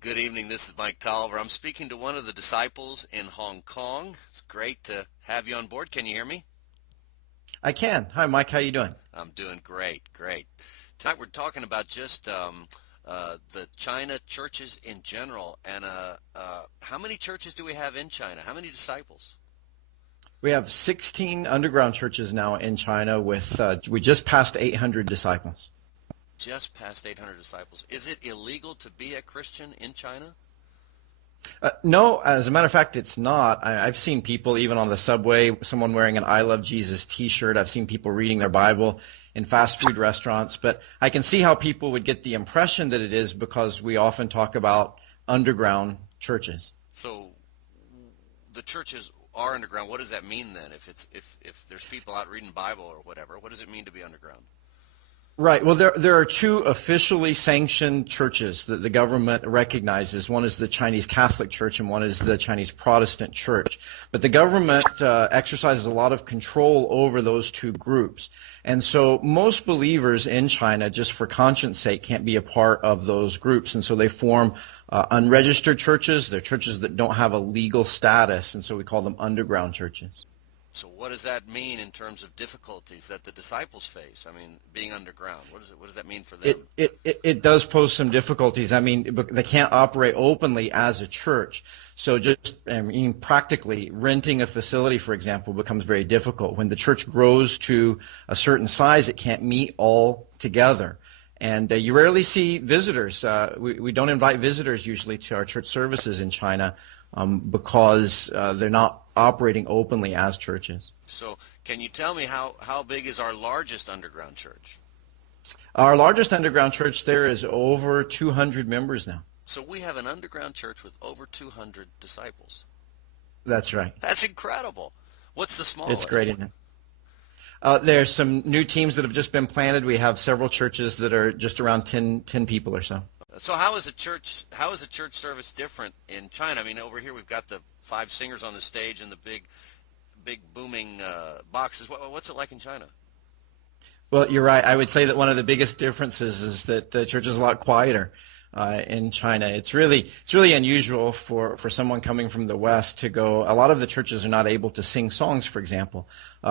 Good evening. This is Mike Tolliver. I'm speaking to one of the disciples in Hong Kong. It's great to have you on board. Can you hear me? I can. Hi, Mike. How you doing? I'm doing great, great. Tonight we're talking about just the China churches in general. And how many churches do we have in China? How many disciples? We have 16 underground churches now in China with, we just passed 800 disciples. Just past 800 disciples. Is it illegal to be a Christian in China? No, as a matter of fact, it's not. I've seen people even on the subway, someone wearing an I Love Jesus t-shirt. I've seen people reading their Bible in fast food restaurants, but I can see how people would get the impression that it is because we often talk about underground churches. So the churches are underground. What does that mean then? If there's people out reading Bible or whatever, what does it mean to be underground? Right. Well, there are two officially sanctioned churches that the government recognizes. One is the Chinese Catholic Church and one is the Chinese Protestant Church. But the government exercises a lot of control over those two groups. And so most believers in China, just for conscience sake, can't be a part of those groups. And so they form unregistered churches. They're churches that don't have a legal status. And so we call them underground churches. So what does that mean in terms of difficulties that the disciples face? I mean, being underground, what does that mean for them? It does pose some difficulties. I mean, they can't operate openly as a church. So just, I mean, practically renting a facility, for example, becomes very difficult. When the church grows to a certain size, it can't meet all together. And you rarely see visitors. We don't invite visitors usually to our church services in China because they're not operating openly as churches. So can you tell me how big is our largest underground church? Our largest underground church there is over 200 members now. So we have an underground church with over 200 disciples. That's right. That's incredible. What's the It's smallest? great, isn't it? There's some new teams that have just been planted. We have several churches that are just around 10 people or so. So how is a church service different in China? I mean, over here we've got the five singers on the stage and the big booming boxes. What's it like in China? Well, you're right. I would say that one of the biggest differences is that the church is a lot quieter in China. It's really unusual for someone coming from the West to go. A lot of the churches are not able to sing songs, for example,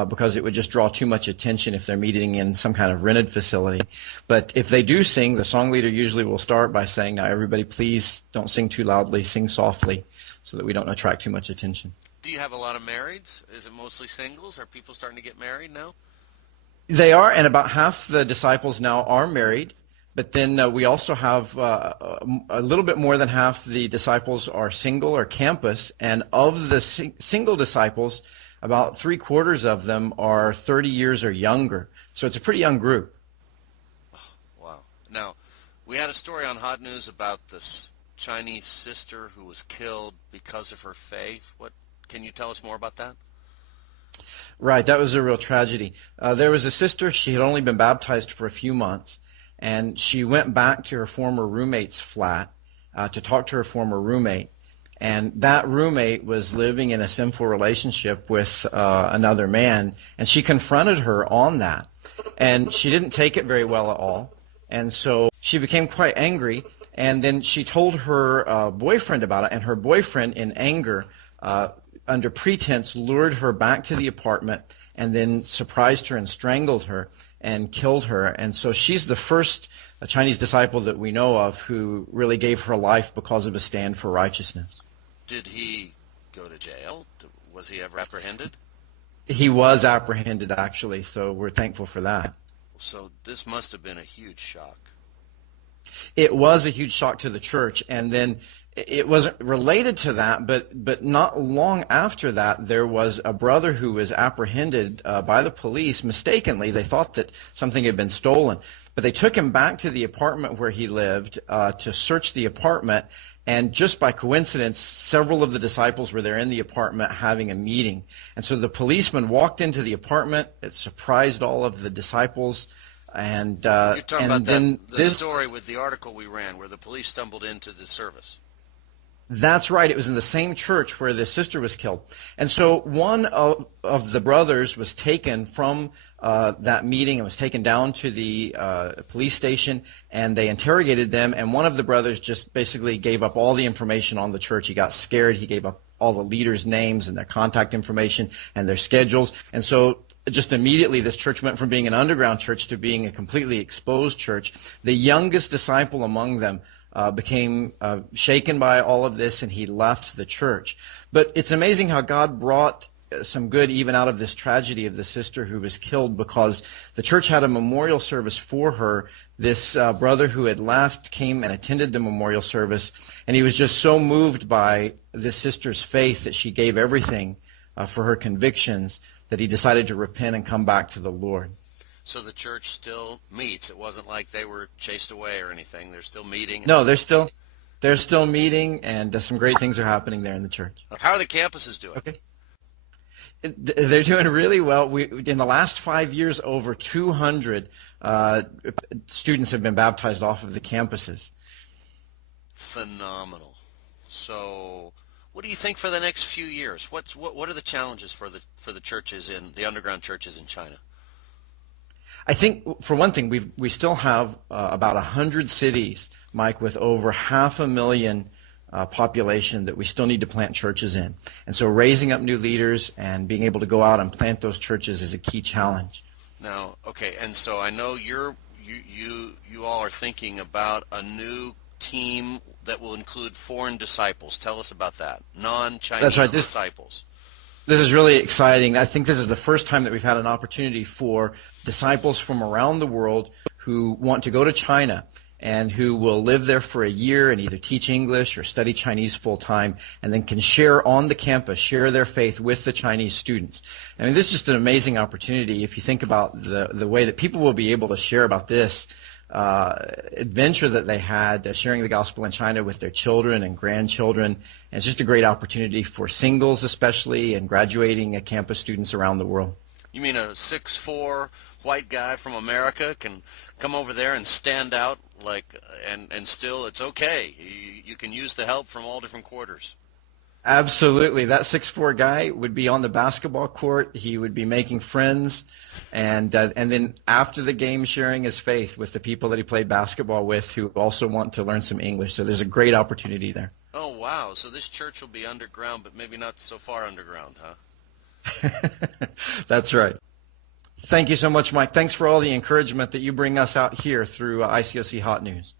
because it would just draw too much attention if they're meeting in some kind of rented facility. But if they do sing, the song leader usually will start by saying, "Now, everybody, please don't sing too loudly. Sing softly, so that we don't attract too much attention." Do you have a lot of marrieds? Is it mostly singles? Are people starting to get married now? They are, and about half the disciples now are married. But then we also have a little bit more than half the disciples are single or campus, and of the single disciples, about three-quarters of them are 30 years or younger. So it's a pretty young group. Wow. Now, we had a story on Hot News about this Chinese sister who was killed because of her faith. What can you tell us more about that? Right, that was a real tragedy. There was a sister, she had only been baptized for a few months, and she went back to her former roommate's flat to talk to her former roommate. And that roommate was living in a sinful relationship with another man, and she confronted her on that. And she didn't take it very well at all. And so she became quite angry, and then she told her boyfriend about it, and her boyfriend, in anger, under pretense, lured her back to the apartment and then surprised her and strangled her and killed her. And so she's the first Chinese disciple that we know of who really gave her life because of a stand for righteousness. Did he go to jail? Was he ever apprehended? He was apprehended, actually, so we're thankful for that. So this must have been a huge shock. It was a huge shock to the church, and then it wasn't related to that, but not long after that, there was a brother who was apprehended by the police mistakenly. They thought that something had been stolen, but they took him back to the apartment where he lived to search the apartment, and just by coincidence, several of the disciples were there in the apartment having a meeting. And so the policeman walked into the apartment. It surprised all of the disciples. And You're talking and about then the this story with the article we ran where the police stumbled into the service. That's right. It was in the same church where the sister was killed. And so one of the brothers was taken from that meeting and was taken down to the police station, and they interrogated them. And one of the brothers just basically gave up all the information on the church. He got scared. He gave up all the leaders' names and their contact information and their schedules. And so just immediately this church went from being an underground church to being a completely exposed church. The youngest disciple among them became shaken by all of this, and he left the church. But it's amazing how God brought some good even out of this tragedy of the sister who was killed, because the church had a memorial service for her. This brother who had left came and attended the memorial service, and he was just so moved by this sister's faith that she gave everything for her convictions, that he decided to repent and come back to the Lord. So the church still meets. It wasn't like they were chased away or anything. They're still meeting. No, they're still meeting, and some great things are happening there in the church. How are the campuses doing? Okay. They're doing really well. In the last 5 years, over 200 students have been baptized off of the campuses. Phenomenal. So what do you think for the next few years? What are the challenges for the churches in the underground churches in China? I think, for one thing, we still have about 100 cities, Mike, with over 500,000 population that we still need to plant churches in. And so raising up new leaders and being able to go out and plant those churches is a key challenge. Now, okay, and so I know you all are thinking about a new team that will include foreign disciples. Tell us about that. Non-Chinese That's right. disciples. This is really exciting. I think this is the first time that we've had an opportunity for disciples from around the world who want to go to China and who will live there for a year and either teach English or study Chinese full-time, and then can share on the campus, share their faith with the Chinese students. I mean, this is just an amazing opportunity if you think about the way that people will be able to share about this adventure that they had, sharing the gospel in China with their children and grandchildren. And it's just a great opportunity for singles especially, and graduating campus students around the world. You mean a 6'4" white guy from America can come over there and stand out and still it's okay. You can use the help from all different quarters. Absolutely. That 6'4" guy would be on the basketball court. He would be making friends, and then after the game sharing his faith with the people that he played basketball with who also want to learn some English. So there's a great opportunity there. Oh, wow. So this church will be underground, but maybe not so far underground, huh? That's right. Thank you so much, Mike. Thanks for all the encouragement that you bring us out here through ICOC Hot News.